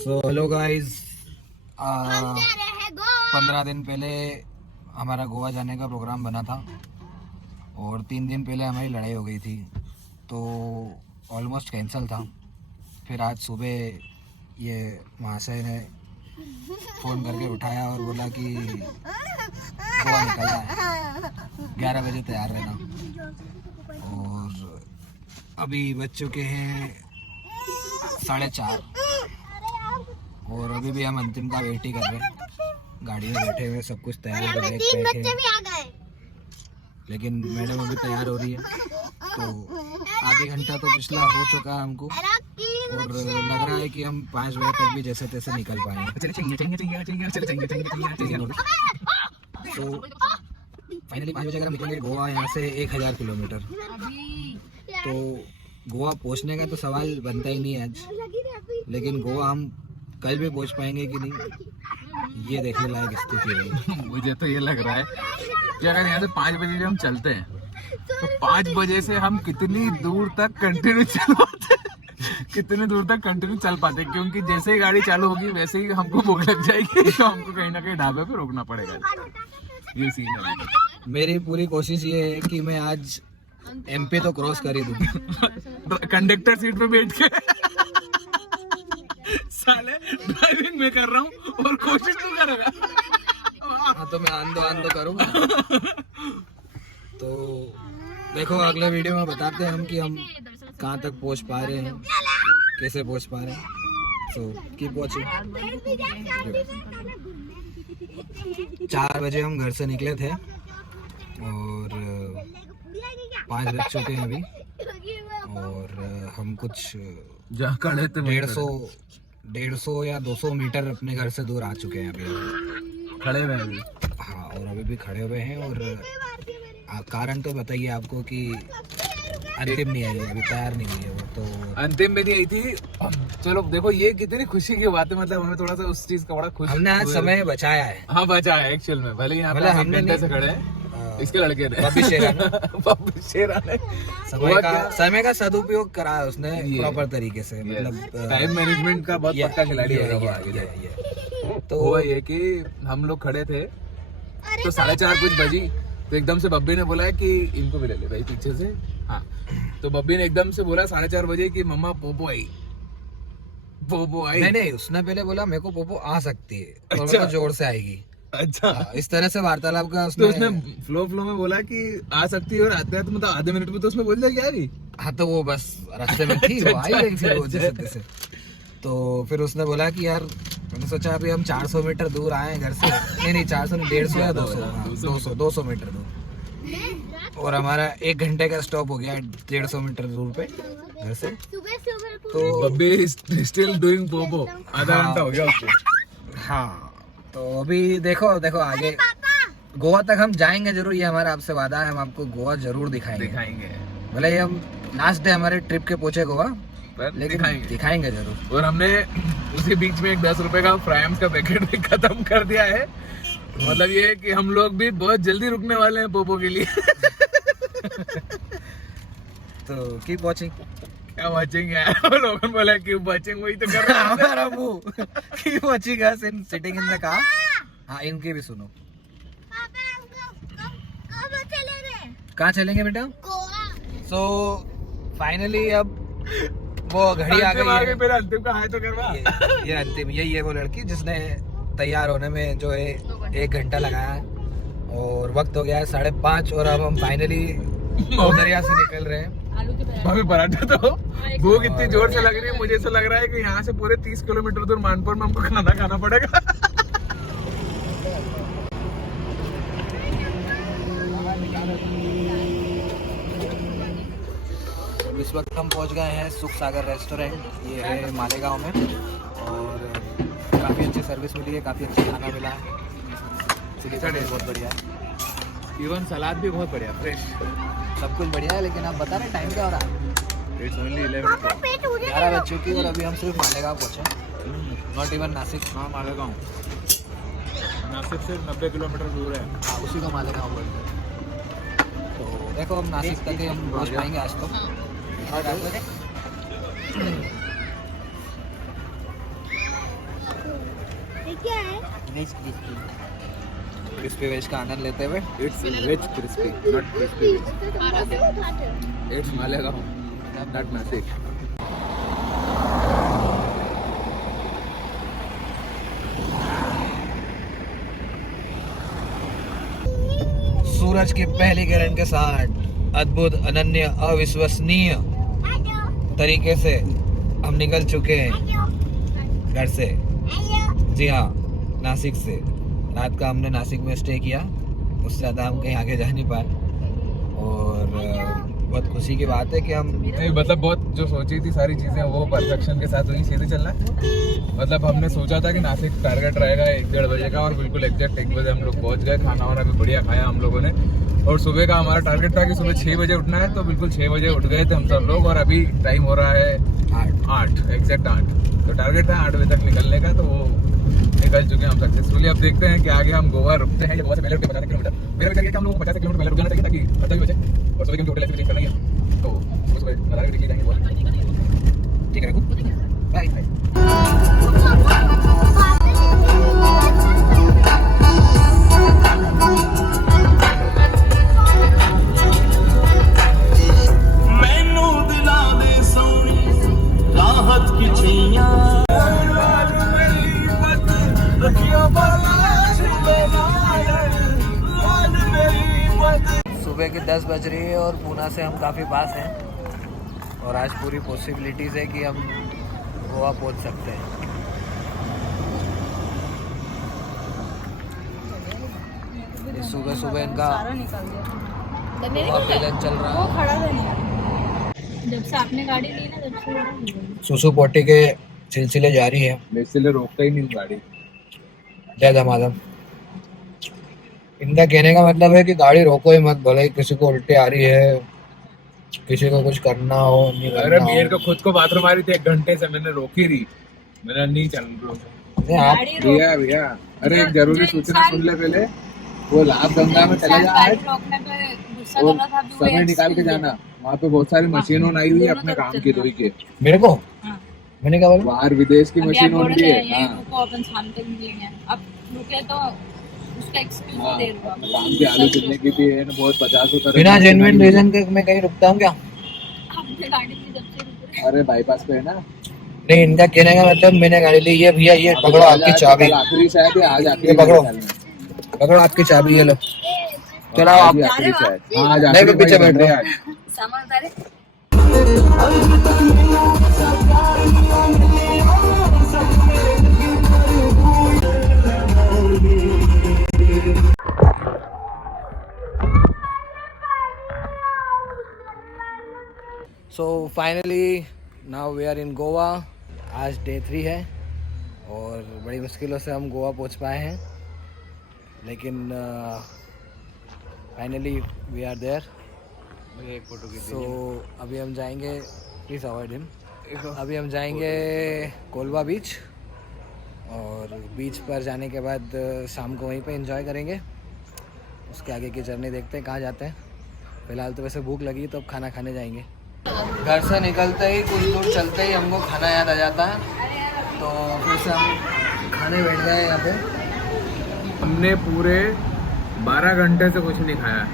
So hello guys, 15 दिन पहले हमारा गोवा जाने का प्रोग्राम बना था और 3 दिन पहले हमारी लड़ाई हो गई थी, तो ऑलमोस्ट कैंसिल था। फिर आज सुबह ये महाशय ने फ़ोन करके उठाया और बोला कि गोवा निकलना है, 11 बजे तैयार रहना। और अभी बज चुके हैं 4:30 और अभी भी हम अंतिम का वेट ही कर रहे हैं। गाड़ी में बैठे हुए सब कुछ तैयार है, लेकिन मैडम अभी तैयार हो रही है। तो आधे घंटा तो पिछला हो चुका है हमको और लग रहा है कि हम 5 बजे तक भी जैसे तैसे निकल पाएंगे। तो फाइनली 5 बजे अगर हम निकलेंगे गोवा यहाँ से 1000 किलोमीटर, तो गोवा पहुँचने का तो सवाल बनता ही नहीं है आज, लेकिन गोवा हम कल भी पहुँच पाएंगे कि नहीं ये देखने लायक स्थिति है। मुझे तो ये लग रहा है कि अगर यहाँ से 5 बजे जब हम चलते हैं तो 5 बजे से हम कितनी दूर तक कंटिन्यू चल पाते, क्योंकि जैसे ही गाड़ी चालू होगी वैसे ही हमको भूख लग जाएगी, तो हमको कहीं ना कहीं ढाबे पे रोकना पड़ेगा। ये सीन है। मेरी पूरी कोशिश ये है कि मैं आज एमपी तो क्रॉस कर ही दूं कंडक्टर सीट पे बैठ के। साले ड्राइविंग में कर रहा हूँ और कोशिश तो करेगा। हाँ, तो मैं आंदो करूँगा। तो देखो अगले वीडियो में बताते हैं हम कि हम कहाँ तक पहुँच पा रहे हैं, कैसे पहुँच पा रहे हैं। So keep watching. 4 बजे हम घर से निकले थे और 5 बज चुके हैं अभी, और हम कुछ जहाँ खड़े थे 150 या 200 मीटर अपने घर से दूर आ चुके हैं अभी खड़े हुए हैं। हाँ, और अभी भी खड़े हुए हैं। और कारण तो बताइए आपको कि अंतिम नहीं आई है, अभी तैयार नहीं हुई है वो, तो अंतिम में नहीं आई थी। चलो देखो ये कितनी खुशी की बात है, मतलब हमें थोड़ा सा उस चीज का बड़ा खुश हमने आज समय बचाया है। हाँ बचा है एक्चुअल में, भले यहाँ पे हम घंटे से खड़े हैं। इसके लड़के ने बब्बी शेरा ने समय का सदुपयोग करा है उसने प्रॉपर तरीके से, मतलब टाइम मैनेजमेंट का बहुत पक्का खिलाड़ी होगा। तो हुआ ये कि हम लोग खड़े थे तो 4:30 कुछ बजी, तो एकदम से बब्बी ने बोला है कि इनको भी ले ले भाई पीछे से। हाँ, तो बब्बी ने एकदम से बोला 4:30 बजे कि मम्मा पोपो आई। नहीं, उसने पहले बोला मेरे को पोपो आ सकती है और मेरे को जोर से आएगी। अच्छा, इस तरह से वार्तालाप का उसने फ्लो में बोला कि आ सकती है, और आते हैं तो मतलब आधे मिनट में तो उसमें बोल दिया यार। हाँ, तो वो बस रास्ते में थी, वो आई गई फिर वो जैसे। तो फिर उसने बोला कि यार, मैंने सोचा अभी हम 400 मीटर दूर आए घर से। नहीं 400 नहीं, 150 या 200 मीटर दूर, और हमारा 1 घंटे का स्टॉप हो गया 150 मीटर दूर पे घर से। तो बब्बी स्टिल डूइंग पोपो, आधा घंटा हो गया उसको। हाँ, तो अभी देखो आगे गोवा तक हम जाएंगे जरूर, ये हमारा आपसे वादा है। हम आपको गोवा जरूर दिखाएंगे। भले हम लास्ट डे हमारे ट्रिप के पहुंचे गोवा, लेकिन दिखाएंगे जरूर। और हमने उसी बीच में एक 10 रुपए का फ्राइम्स का पैकेट भी खत्म कर दिया है। मतलब ये है कि हम लोग भी बहुत जल्दी रुकने वाले हैं पोपो के लिए। तो कीप वॉचिंग। क्या वॉचिंग है, लोगों ने बोला कीप वॉचिंग, वही तो कर रहा है हमारा मुंह। Keep watching us in sitting in the car. हाँ, इनकी भी सुनो। कहाँ चलेंगे बेटा? सो फाइनली अब वो घड़ी आ गई है। मेरा अंतिम का हाय तो करवा। ये अंतिम, यही है वो लड़की जिसने तैयार होने में जो है 1 घंटा लगाया है, और वक्त हो गया है 5:30 और अब हम फाइनली दरिया से निकल रहे हैं। भाभी पराठा तो भूख इतनी जोर से लग रही है, मुझे ऐसा लग रहा है कि यहाँ से पूरे 30 किलोमीटर दूर मानपुर में हमको खाना खाना पड़ेगा। इस वक्त हम पहुंच गए हैं सुख सागर रेस्टोरेंट, ये है मालेगांव में, और काफ़ी अच्छी सर्विस मिली है, काफ़ी अच्छा खाना मिला है। चिली टेस्ट बहुत बढ़िया है, इवन सलाद भी बहुत बढ़िया, फ्रेश, सब कुछ बढ़िया है। लेकिन आप बता रहे टाइम क्या हो रहा है? 11 बज चुकी और अभी हम सिर्फ मालेगांव पहुँचे, नॉट इवन नासिक। हाँ, मालेगांव नासिक से 90 किलोमीटर दूर है। हाँ, उसी को मालेगांव बोलते हैं। तो देखो हम नासिक तक हम पहुँच पाएंगे आज तो। क्रिस्पी वेज का आनंद लेते हुए it's veg crispy not crispy it's Malegaon not Nashik सूरज की पहली किरण के साथ अद्भुत, अनन्य, अविश्वसनीय तरीके से हम निकल चुके हैं घर से। जी हाँ, नासिक से। रात का हमने नासिक में स्टे किया, उससे ज़्यादा हम कहीं आगे जा नहीं पाए और बहुत खुशी की बात है कि हम मतलब बहुत जो सोची थी सारी चीजें वो परफेक्शन के साथ हुई। सीधे चलना है। मतलब हमने सोचा था कि नासिक टारगेट रहेगा 1-1:30 बजे का और बिल्कुल एग्जैक्ट 1 बजे हम लोग पहुंच गए। खाना वाना भी बढ़िया खाया हम लोगों ने और सुबह का हमारा टारगेट था कि सुबह 6 बजे उठना है, तो बिल्कुल 6 बजे उठ गए थे हम सब लोग और अभी टाइम हो रहा है 8 एग्जैक्ट 8। तो टारगेट था 8 बजे तक निकलने का, तो वो निकल चुके हैं हम सक्सेसफुली। अब देखते हैं कि आगे हम गोवा रुकते हैं या गोवा से पहले 50 किलोमीटर। मेरा विचार है कि हम लोग को 50 किलोमीटर पहले रुक जाना चाहिए ताकि 10 बजे और सुबह क्योंकि होटल ऐसे चेक करना ही है, तो सुबह बता के जाएंगे गोवा। ठीक है, बाय। सुबह के 10 बज रही है और पूना से हम काफ़ी पास हैं और आज पूरी पॉसिबिलिटीज़ है कि हम गोवा पहुंच सकते हैं। सुबह सुबह इनका गोवा प्लान चल रहा है। जब से आपने गाड़ी ली ना तब से सुसु पोटी के सिलसिले जारी है। मैं इसलिए रोकता ही नहीं गाड़ी। जय धमाधम। इनका कहने का मतलब है कि गाड़ी रोको ही मत, भले ही किसी को उल्टी आ रही है, किसी को कुछ करना हो नहीं करना। अरे मेरे को खुद को बाथरूम आ रही थी 1 घंटे से, मैंने रोकी रही, मैंने नहीं चलना। आप भैया अरे एक जरूरी सूचना सुन ले पहले। वो लाभ गंगा में चले जा आज और समय निकाल के जाना, वहाँ पे बहुत सारी मशीनों आई हुई है अपने काम की धोई के। मेरे को मैंने क्या बोला, बाहर विदेश की मशीन होती है। काम की आलू कितने की थी बहुत 50 बिना जेन्युइन रीजन के मैं कहीं रुकता हूँ क्या? अरे बाईपास पे है ना। नहीं, इनका कहने का मतलब मैंने गाड़ी ली। ये भैया ये पकड़ो आपकी चाबी, आखिरी शायद है आज ये पकड़ो आपकी चाबी, ये लो चलो आप। नहीं मैं पीछे बैठ रहा हूँ। So finally now we are in Goa. आज डे 3 है और बड़ी मुश्किलों से हम गोवा पहुंच पाए हैं, लेकिन फाइनली वी आर देयर। सो अभी हम जाएंगे, प्लीज़ अवॉइड हिम। अभी हम जाएंगे कोलवा बीच और बीच पर जाने के बाद शाम को वहीं पे एंजॉय करेंगे। उसके आगे की जर्नी देखते हैं कहाँ जाते हैं। फ़िलहाल तो वैसे भूख लगी तो अब खाना खाने जाएंगे। घर से निकलते ही कुछ दूर चलते ही हमको खाना याद आ जाता है, तो फिर से हम खाने बैठ गए यहाँ पे। हमने पूरे 12 घंटे से कुछ नहीं खाया,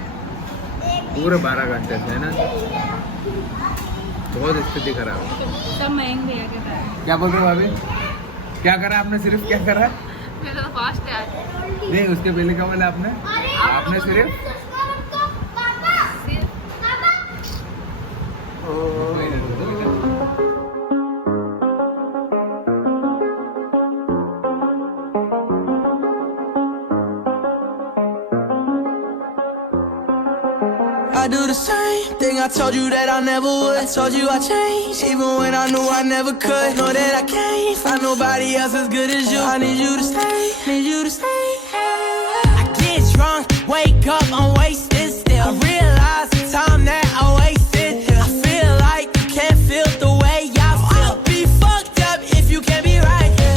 पूरे 12 घंटे से, है ना। बहुत स्थिति खराब है। सब महंग भैया के पास। क्या बोल रहे हो भाभी? क्या करा आपने? सिर्फ क्या करा? मेरा तो फास्ट है आज। नहीं, उसके पहले क्या बोला आपने सिर्फ I do the same thing I told you that I never would. I told you I changed, even when I knew I never could. Know that I can't find nobody else as good as you. I need you to stay, need you to stay. I get drunk, wake up, I'm wasted still. I realize the time that I wasted here. I feel like you can't feel the way I feel. I'll be fucked up if you can't be right here.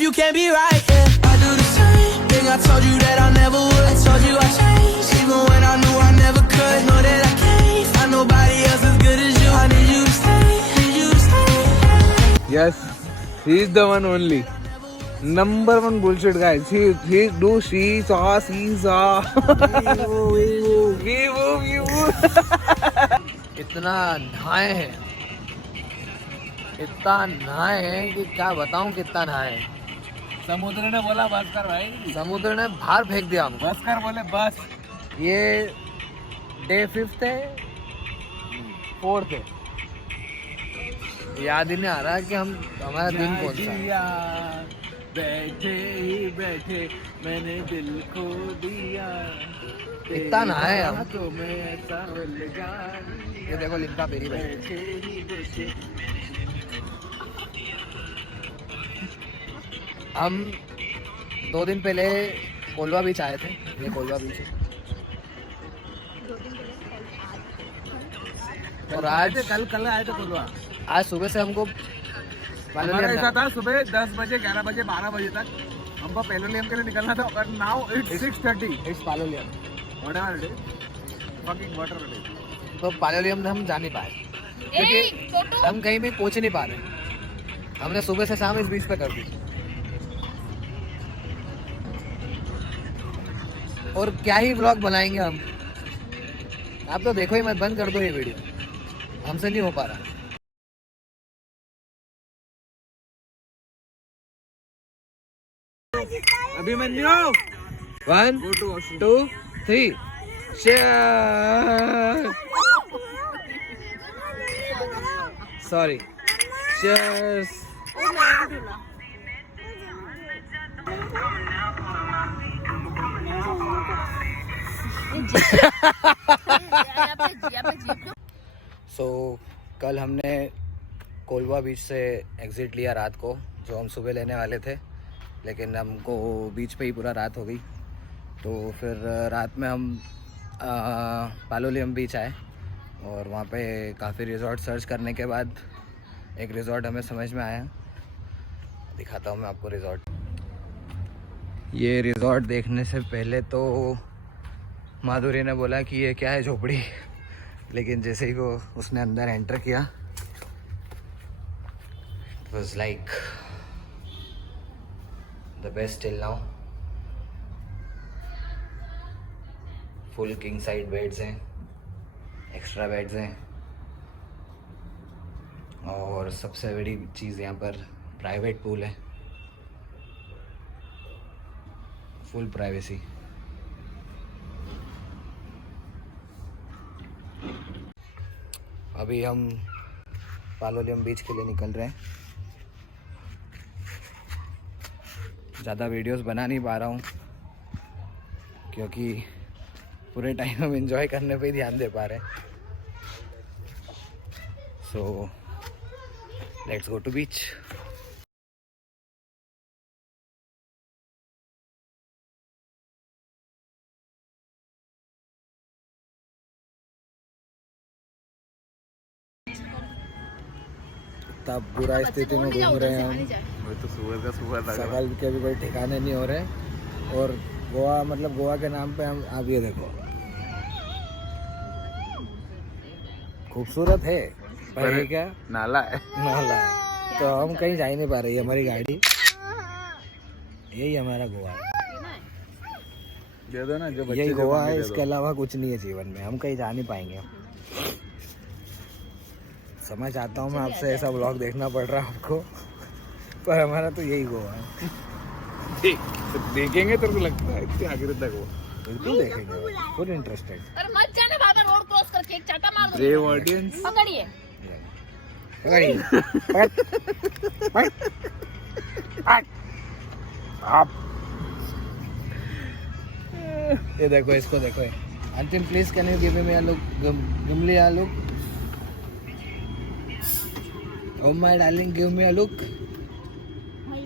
You can't be right, yeah. I do the same thing I told you that I never would. I told you I changed, even when I knew I never could. He is the one only. Number one bullshit guy. He do she saw. We इतना नहाए हैं, इतना नहाए हैं कि क्या बताऊं कितना नहाए हैं। समुद्र ने बोला बस कर भाई, समुद्र ने बाहर फेंक दिया हमको। बस कर बोले बस। ये डे 5th है, 4th है, याद ही नहीं आ रहा कि हमारा दिन कौन सा है। बैठे ही बैठे मैंने दिल को दिया, इतना नहाए हम। तो मैं ऐसा लगा। ये देखो लिम्का बेरी भाई, बैठे ही बैठे। हम 2 दिन पहले कोलवा बीच आए थे। ये कोलवा बीच है। और आज कल आए थे कोलवा। आज सुबह से हमको हमारा ऐसा था सुबह 10 बजे 11 बजे 12 बजे तक हमको पेलोलियम के लिए निकलना था, और now it's 6:30। It's Palolem. Whatever it is, fucking water it is. तो पालोलियम में हम जा नहीं पाए क्योंकि हम कहीं भी पहुंच नहीं पा रहे। हमने सुबह से शाम इस बीच पे कर दी। और क्या ही व्लॉग बनाएंगे हम। आप तो देखो ही मत, बंद कर दो ये वीडियो, हमसे नहीं हो पा रहा। Abhimanyu 1 2 3 cheers. Sorry. Cheers. So, कल हमने कोलवा बीच से एग्जिट लिया रात को, जो हम सुबह लेने वाले थे, लेकिन हमको बीच पे ही पूरा रात हो गई। तो फिर रात में हम पालोलियम बीच आए और वहाँ पे काफ़ी रिज़ॉर्ट सर्च करने के बाद एक रिज़ॉर्ट हमें समझ में आया। दिखाता हूँ मैं आपको रिज़ॉर्ट। ये रिज़ॉर्ट देखने से पहले तो माधुरी ने बोला कि ये क्या है, झोपड़ी। लेकिन जैसे ही वो उसने अंदर एंटर किया, it was like the best till now. Full king side beds हैं, एक्स्ट्रा बेड्स हैं, और सबसे बड़ी चीज़ यहाँ पर प्राइवेट पूल है, फुल प्राइवेसी। अभी हम पालोलियम बीच के लिए निकल रहे हैं। ज़्यादा वीडियोस बना नहीं पा रहा हूँ क्योंकि पूरे टाइम हम एंजॉय करने पे ही ध्यान दे पा रहे हैं। सो लेट्स गो टू बीच। तब बुरा स्थिति में घूम रहे हैं हम। तो सुबह का सुबह था, सकाल के भी कोई ठिकाने नहीं हो रहे। और गोवा, मतलब गोवा के नाम पे हम, आप ये देखो, खूबसूरत है पर ये क्या नाला है। नाला है। तो हम कहीं जा ही नहीं पा रही है हमारी गाड़ी। यही हमारा गोवा है, दे दो ना, जो यही गोवा है, इसके अलावा कुछ नहीं है जीवन में। हम कहीं जा नहीं पाएंगे। समझ आता हूँ मैं, आपसे ऐसा व्लॉग देखना पड़ रहा है आपको, पर हमारा तो यही गोवा है। देखेंगे तो लगता है इतने आगे तक वो बिल्कुल देखेंगे, फुल इंटरेस्टेड। अरे मत जाना बाबा, रोड क्रॉस करके एक चाटा मार दो। ब्रेव ऑडियंस, पकड़िए। आप ये देखो, इसको देखो। अंतिम please can you give me a look, give me a look. Oh my darling, give me a look.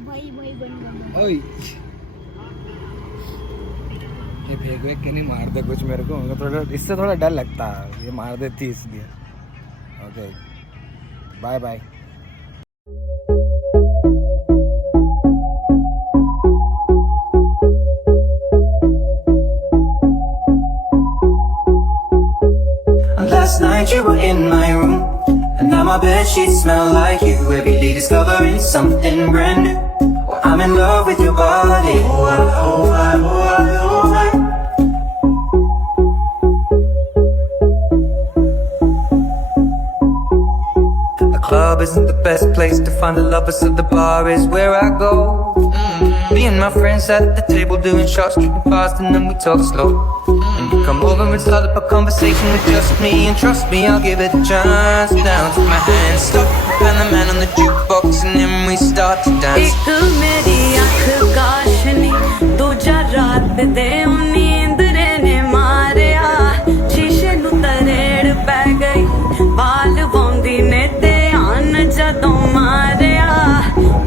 भाई बन। ओए, ये फेंक वेक के नहीं मार दे कुछ मेरे को, थोड़ा इससे थोड़ा डर लगता है, ये मार देती इसलिए। Okay, bye bye. Last night you were in my room, and Now my bedsheets smell like you. Every day discovering something brand new. I'm in love with your body. Oh, I, oh, I, oh, I, oh, I. The club isn't the best place to find the lovers, so the bar is where I go. Me and my friends at the table doing shots, tripping fast, and then we talk slow. And you come over and start up a conversation with just me, and trust me, I'll give it a chance. Now take my hand, stop, and the man on the jukebox, and then we start to dance. एक मेरी आँख काशनी दूजा रात दे नींदरे ने मारिया शीशे नू तरेड़ पै गई बाल बौंदी ने ध्यान जदों मारिया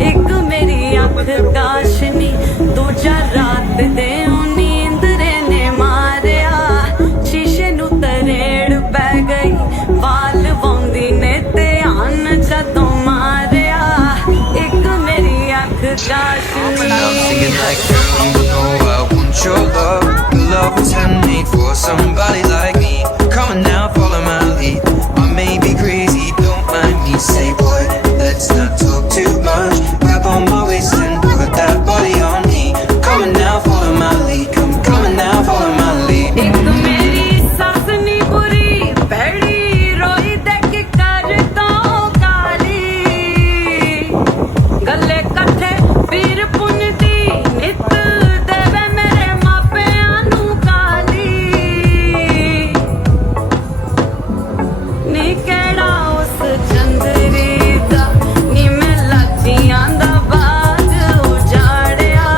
एक मेरी आँख काशनी दूजा रात दे नींदरे ने मारिया शीशे नू तरेड़ पै गई बाल बौंदी ने ध्यान जदों मारिया एक मेरी आँख काशनी I'm singing like girl, you know I want your love. Your love was handmade for somebody like me. Come on now, follow my lead. I may be crazy, don't mind me. Say boy, let's not talk too much. Grab on my waist and put that body on me. Come on now, follow my lead. Come on now, follow my lead. एक मेरी सस नी बुरी भैड़ी रोई देख कर तो काली गले कट्ठे पीर पुंजदी नित देवे मेरे मापिਆਂ ਨੂੰ ਕਾਲੀ ਨੀ ਕਿਹੜਾ ਉਸ ਚੰਦਰੀ ਦਾ ਨੀ ਮੈਂ ਲਾਚੀਆਂ ਦਾ ਬਾਗ ਉਜਾੜਿਆ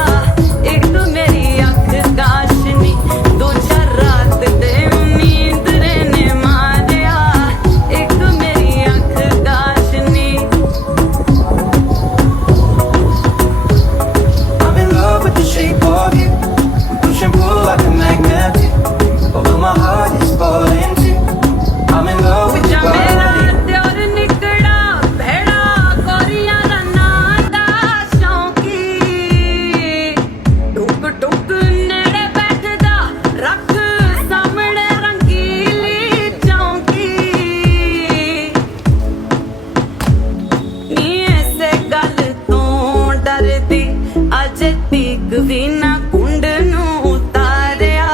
ਇੱਕ ਮੇਰੀ ਅੱਖ ਕਾਸ਼ਨੀ ਦੂਜਾ ਰਾਤ ਦੇ ਨੀਂਦਰੇ ਨੇ ਮਾਰਿਆ ਇੱਕ ਮੇਰੀ ਅੱਖ ਕਾਸ਼ਨੀ I'm in love with the shape of you. We push and pull like a magnet do. Although my heart is falling too. I'm in love with your ਮੇਰਾ body. ਦਿਓਰ ਨਿਕੜਾ ਭੇੜਾ ਕੋਰੀਆਂ ਦਾ ਨਾਂ ਦਾ ਸ਼ੌਂਕੀ ਟੁਕ ਟੁਕ ਨੇੜੇ ਬੈਠਦਾ ਰੱਖ ਸਾਹਮਣੇ ਰੰਗੀਲੀ ਚੌਂਕੀ ਨੀ ਐਸੇ ਗੱਲ ਤੋਂ ਡਰਦੀ ਅਜੇ ਤੀਕ ਵੀ ਨਾ ਕੁੰਡ ਨੂੰ ਉਤਾਰਿਆ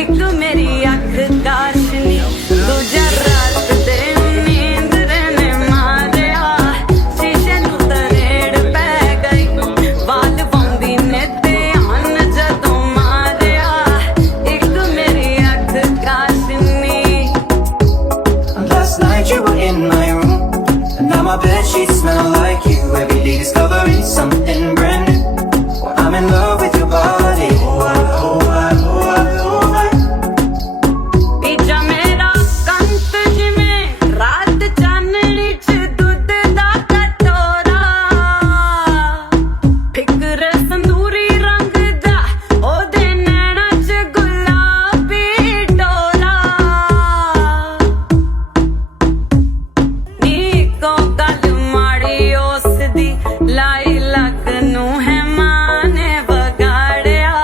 ਇੱਕ ਮੇਰੀ ਅੱਖ ਕਾਸ਼ਨੀ ਦੂਜਾ ਰਾਤ ਦੇ ਨੀਂਦਰੇ ਨੇ ਮਾਰਿਆ ਸ਼ੀਸ਼ੇ ਨੂੰ ਤਰੇੜ ਪੈ ਗਈ ਵਾਲ ਬੌਂਦੀ ਨੇ ਧਿਆਨ ਜਦੋਂ ਮਾਰਿਆ ਇੱਕ ਮੇਰੀ ਅੱਖ ਕਾਸ਼ਨੀ Last night you were in my room, and now my bedsheets smell like you. Every day discovering something brand new. I'm in love with your body. Oh, I, oh, I, oh, I, oh, I. ਤੀਜਾ ਮੇਰਾ ਕੰਤ ਜਿਵੇਂ ਰਾਤ ਚਾਨਣੀ ਚ ਦੁੱਧ ਦਾ ਕਟੋਰਾ ਫਿਕਰ ਸੰਦੂਰੀ ਰੰਗ ਦਾ ਉਹਦੇ ਨੈਣਾਂ ਚ ਗੁਲਾਬੀ ਡੋਰਾ ਨੀ ਕੋ ਗੱਲ ਮਾੜੀ ਉਸ ਦੀ ਲਾਈ ਲੱਕ ਨੂੰ ਹੈ ਮਾਂ ਨੇ ਵਿਗਾੜਿਆ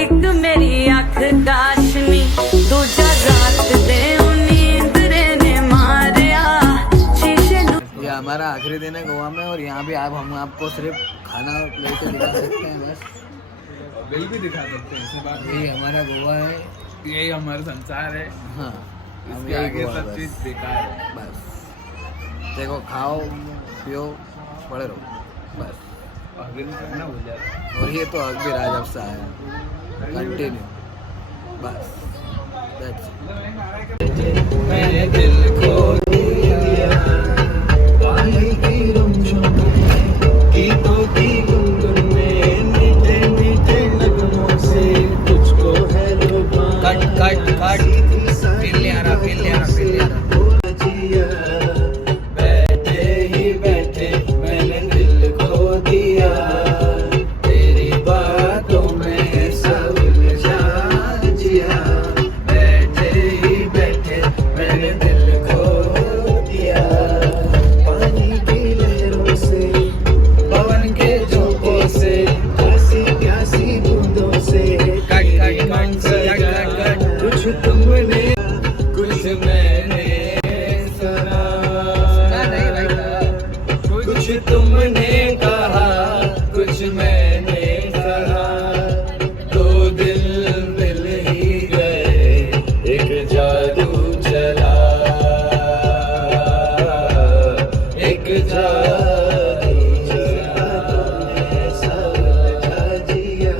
ਇੱਕ ਮੇਰੀ ਅੱਖ ਕਾਸ਼ਨੀ ਦੂਜਾ ਰਾਤ ਦੇ ਨੀਂਦਰੇ ਨੇ ਮਾਰਿਆ ਸ਼ੀਸ਼ੇ ਨੂੰ ये हमारा आखिरी दिन है गोवा में और यहाँ भी आप हम आपको सिर्फ खाना लेके दिखा सकते हैं बस। बिल भी दिखा सकते हैं, ऐसी बात यही हमारा गोवा है। नहीं। यही हमारा संसार है, हाँ हम इसके यही आगे गोवा सब बस। चीज बेकार है। बस देखो खाओ पियो पड़े रहो बस। अगर करना हो जाए और ये तो हक भी राजब सा है कंटिन्यू बस that's it। मैंने दिल खो दिया पानी की रुमझुम में गीतों की गुनगुन में मीठे मीठे नगमों से तुझको है कट कट कट फील नहीं आ रहा फील नहीं आ रहा फील नहीं आ रहा। जिया बैठे ही बैठे मैंने दिल खो दिया तेरी बातों में सब उलझा जिया बैठे ही बैठे मैंने दिल खो दिया पानी की लहरों से पवन के झोंकों से प्यासी प्यासी बूंदों से cut cut cut cut cut कुछ तुमने कुछ मैंने सुना मिल ही गए, एक जादू चला, एक जादू चला, ऐसा उलझा जिया,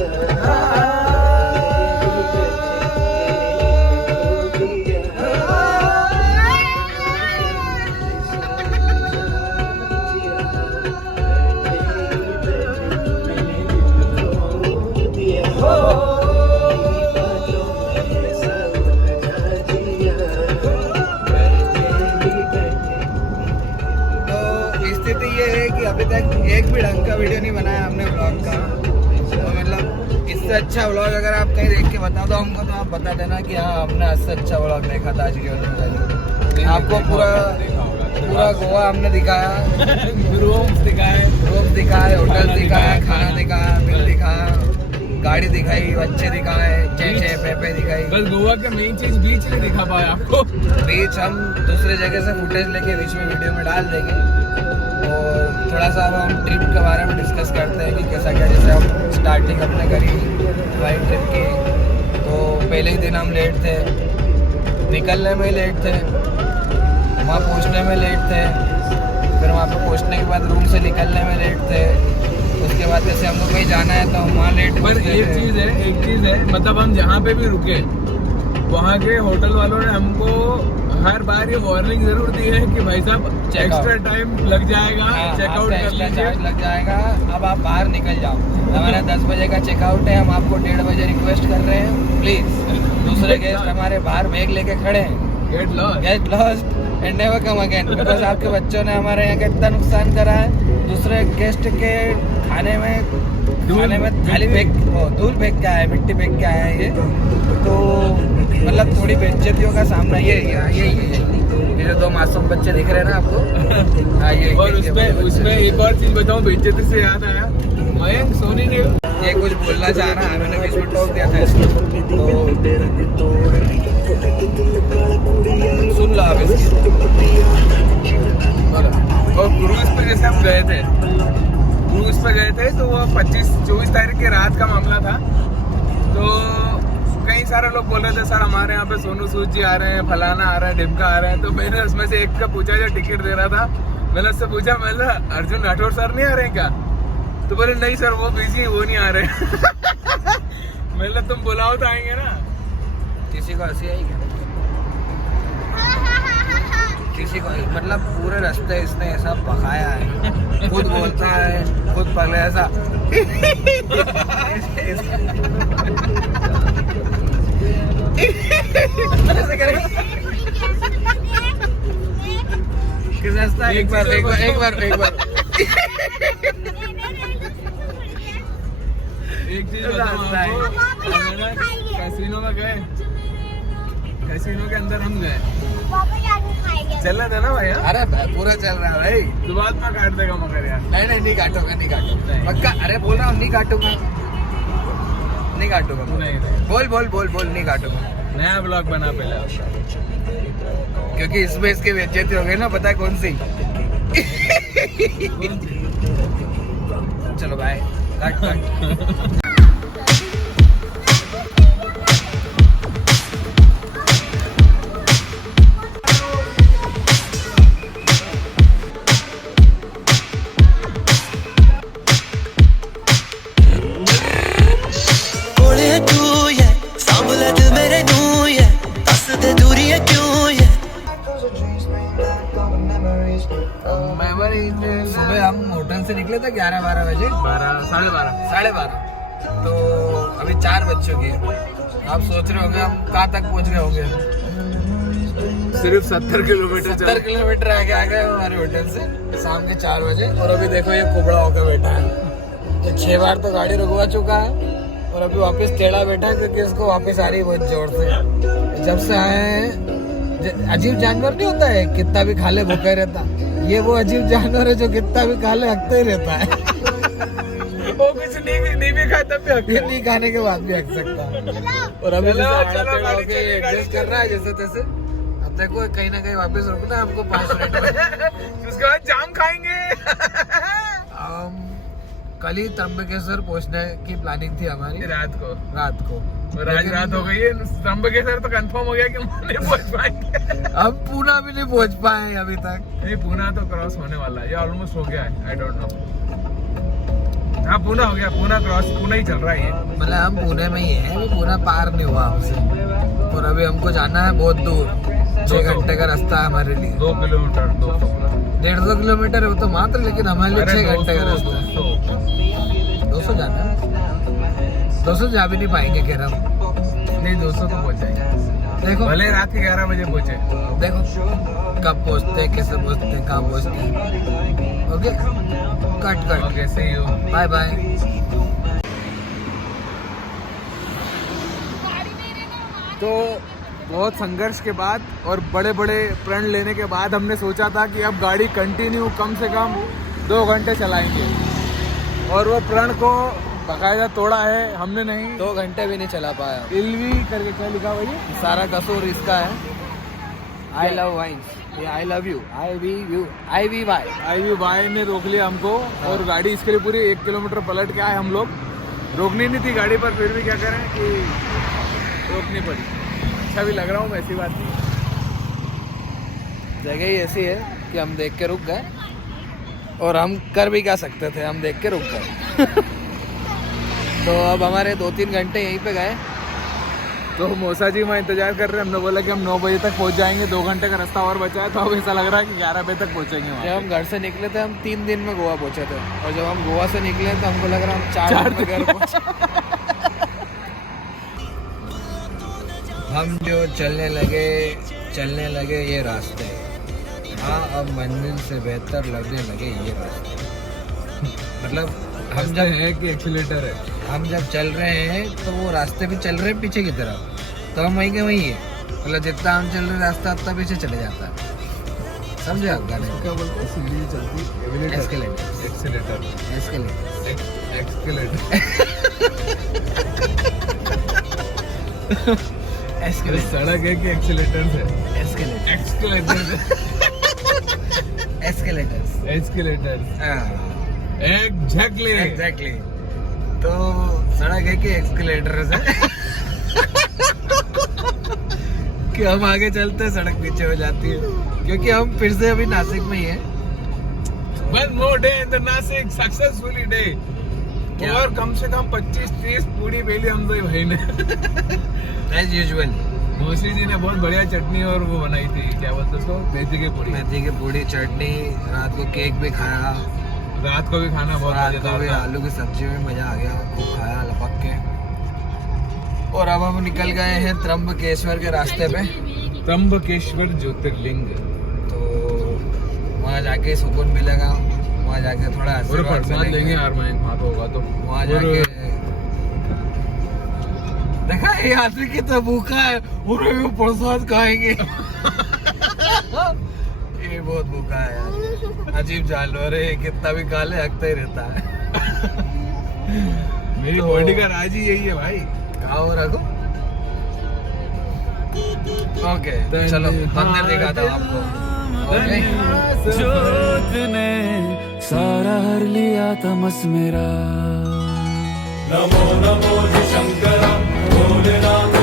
तो स्थिति ये है कि अभी तक एक भी ढंग का वीडियो नहीं बनाया हमने व्लॉग का। तो मतलब इससे अच्छा व्लॉग अगर आप कहीं देख के बता दो हमको, तो आप बता देना कि हाँ हमने इससे अच्छा व्लॉग देखा था आज के वाले। आपको पूरा गोवा हमने दिखाया, रूम्स दिखाए, होटल दिखाया, खाना दिखाया, बिल दिखाया, गाड़ी दिखाई, बच्चे दिखाए, चेचे पेपे दिखाई। बस गोवा का मेन चीज बीच नहीं दिखा पाए आपको। बीच हम दूसरे जगह से फुटेज लेके बीच में वीडियो में डाल देंगे। और थोड़ा सा अब हम ट्रिप के बारे में डिस्कस करते हैं कि कैसा क्या, जैसे हम स्टार्टिंग अपने करी फ्लाइट ट्रिप की, तो पहले ही दिन हम लेट थे, निकलने में लेट थे, वहाँ पहुँचने में लेट थे, फिर वहाँ पे पहुँचने के बाद रूम से निकलने में लेट थे, उसके बाद जैसे हमको कहीं जाना है तो हम वहाँ लेट। पर एक चीज है मतलब हम जहाँ पे भी रुके वहाँ के होटल वालों ने हमको हर बार ये वार्निंग जरूर दी है कि भाई साहब एक्स्ट्रा टाइम लग जाएगा, चेकआउट कर लीजिए, लग जाएगा, अब आप बाहर निकल जाओ। हमारा 10 बजे का चेकआउट है, हम आपको 1:30 बजे रिक्वेस्ट कर रहे हैं, प्लीज। दूसरे गेस्ट हमारे बाहर बैग लेके खड़े हैं, get lost and never come again. Because आपके बच्चों ने हमारे यहाँ कितना नुकसान करा है। दूसरे गेस्ट के खाने में थाली फेंक, धूल फेंक के आया है, मिट्टी फेंक के आया है ये, तो मतलब थोड़ी बेइज्जतियों का सामना ये जो 2 मासूम बच्चे दिख रहे हैं ना आपको। हाँ ये। और उसमें एक और चीज बताऊं, बेइज्जती से याद आया, मयंक सोनी ने ये कुछ बोलना चाह रहा है, मैंने बीच में टोक दिया था इसको, तो सुन लो आप इसकी। और क्रूज पे जैसे हम गए थे तो वो 25-24 तारीख की रात का मामला था। तो कई सारे लोग बोल रहे थे सर हमारे यहाँ पे सोनू सूद जी आ रहे हैं, फलाना आ रहा है, ढिमका आ रहा है। तो मैंने उसमें से एक का पूछा जो टिकट दे रहा था, मैंने उससे पूछा, मैंने अर्जुन राठौर सर नहीं आ रहे हैं क्या? तो बोले नहीं सर वो बिजी, वो नहीं आ रहे। मैंने तुम बुलाओ तो आएंगे ना। किसी को हंसी आई क्या? किसी को मतलब पूरे रास्ते इसने ऐसा पकाया है, खुद बोलता है, खुद पगले ऐसा। किस रास्ता? एक बार एक चीज बताऊं आपको, कैसीनो में गए, कैसीनो के अंदर हम गए, चल रहा था ना भाई? अरे पूरा चल रहा है भाई, तो बाद में काट देगा मगर यार। नहीं काटूंगा पक्का। अरे बोल रहा हूँ नहीं काटूंगा। बोल नहीं काटूंगा। नया ब्लॉग बना पहले, क्योंकि इसमें इसके बेइज्जती हो गई ना, पता है कौन सी? चलो बाय, कट। सुबह हम होटल से निकले थे 11-12 बजे, 12:30। तो अभी 4 बज चुके हैं। आप सोच रहे होंगे हम कहाँ तक पहुँच गए होंगे? सिर्फ 70 किलोमीटर 70 किलोमीटर आगे आ गए हमारे होटल से शाम के 4 बजे। और अभी देखो ये कुबड़ा होकर बैठा है, ये 6 बार तो गाड़ी रुकवा चुका है और अभी वापस टेढ़ा बैठा है क्योंकि उसको वापस आ रही है बहुत जोर से। जब से आए हैं, अजीब जानवर नहीं होता है, कितना भी खा ले भूखा रहता, ये वो अजीब जानवर है जो कितना भी खा ले हकते ही रहता है। वो कुछ नहीं भी खाता फिर नहीं खाने के बाद भी हक सकता है। और अभी एडजस्ट कर रहा है जैसे तैसे। अब देखो कहीं ना कहीं वापस रुकना हमको 5 मिनट में, उसके बाद जाम खाएंगे। कल ही त्र्यंबकेश्वर पहुंचने की प्लानिंग थी हमारी रात को और आज लेकिन रात हो गई है। त्र्यंबकेश्वर तो कंफर्म हो गया कि हम नहीं पहुंच पाएंगे। हम पूना भी नहीं पहुंच पाए अभी तक। नहीं, पूना तो क्रॉस होने वाला है, ये ऑलमोस्ट हो गया है, आई डोंट नो। हाँ, पूना हो गया, पूना क्रॉस, पूना ही चल रहा है ये। मतलब हम पुणे में ही हैं, अभी पूना पार नहीं हुआ हमसे। और अभी हमको जाना है बहुत दूर, 6 घंटे का रास्ता है हमारे लिए। 2 किलोमीटर 150 किलोमीटर है वो तो मात्र, लेकिन हमारे लिए 6 घंटे का रास्ता है। 200 जाना है, 200 जा भी नहीं पाएंगे कह रहा हूँ। नहीं, 200 तो पहुंच जाएंगे। देखो भले रात के 11 बजे पहुंचे। देखो कब पहुंचते हैं, कैसे पहुंचते हैं, कहाँ पहुंचते हैं। Okay, cut okay, see you. Bye bye. तो बहुत संघर्ष के बाद और बड़े बड़े प्रण लेने के बाद हमने सोचा था कि अब गाड़ी कंटिन्यू कम से कम 2 घंटे चलाएंगे, और वो प्रण को बाकायदा तोड़ा है हमने। नहीं, 2 घंटे भी नहीं चला पाया। इल्वी करके क्या लिखा भाई? सारा कसूर इसका है। I love wines, I love you, I V Y ने रोक लिया हमको, और गाड़ी इसके लिए पूरी 1 किलोमीटर पलट के आए हम लोग। रोकनी नहीं थी गाड़ी, पर फिर भी क्या करें कि रोकनी पड़ी। अच्छा भी लग रहा हूँ, ऐसी बात नहीं। जगह ही ऐसी है कि हम देख के रुक गए, और हम कर भी क्या सकते थे, हम देख के रुक गए। तो अब हमारे 2-3 घंटे यहीं पे गए। तो मौसा जी वहाँ इंतजार कर रहे हैं। हमने बोला कि हम 9 बजे तक पहुँच जाएंगे, 2 घंटे का रास्ता और बचा है। तो अब ऐसा लग रहा है कि 11 बजे तक पहुँचेंगे वहाँ। जब हम घर से निकले थे, हम 3 दिन में गोवा पहुंचे थे, और जब हम गोवा से निकले तो हमको लग रहा हम 4 दिन में घर पहुंचे। हम जो चलने लगे ये रास्ते, हाँ अब मंजिल से बेहतर लगने लगे ये रास्ते। मतलब हम जब है कि एक्सीलेटर है, हम जब चल रहे हैं तो वो रास्ते भी चल रहे हैं पीछे की तरफ, तो हम वहीं के वहीं है। मतलब जितना हम चल रहे रास्ता उतना पीछे चले जाता है। समझे आप गाने क्या बोलते हैं? सीधी चलती एस्केलेटर, सड़क है कि एक्सीलेटर है? Escalator exactly. तो सड़क है कि एक्सकेलेटर से कि हम आगे चलते सड़क पीछे हो जाती है, क्योंकि हम फिर से अभी नासिक में ही है। One more day in the Nashik, successfully day. और कम से कम 25-30 पूड़ी बेली हम दो भाई ने। एज यूजुअल मौसी जी ने बहुत बढ़िया चटनी और वो बनाई थी, क्या बोलते उसको, मेथी की पूड़ी, चटनी। रात को केक भी खाया, रात को भी खाना बहुत रात को मजेदार भी था। आलू की सब्जी में मजा आ गया, खूब खाया लपक के। और अब हम निकल गए हैं त्र्यंबकेश्वर के रास्ते पे, त्र्यंबकेश्वर ज्योतिर्लिंग। तो वहाँ जाके सुकून मिलेगा, वहाँ जाके थोड़ा आशीर्वाद लेंगे मिलेंगे। यार, मैं वहाँ होगा तो वहाँ जाके देखा ये आदमी कितना भूखा है, पूरे में प्रसाद खाएंगे। ये बहुत भूखा है यार, अजीब जानवर है, कितना भी खा ले हकता ही रहता है। मेरी बॉडी का राज ही यही है भाई। खाओ रखो। ओके चलो, मंदिर दिखाता हूँ आपको। ओके, जोत ने सारा हर लिया तमस मेरा। नमो नमो शंकर भोलेनाथ।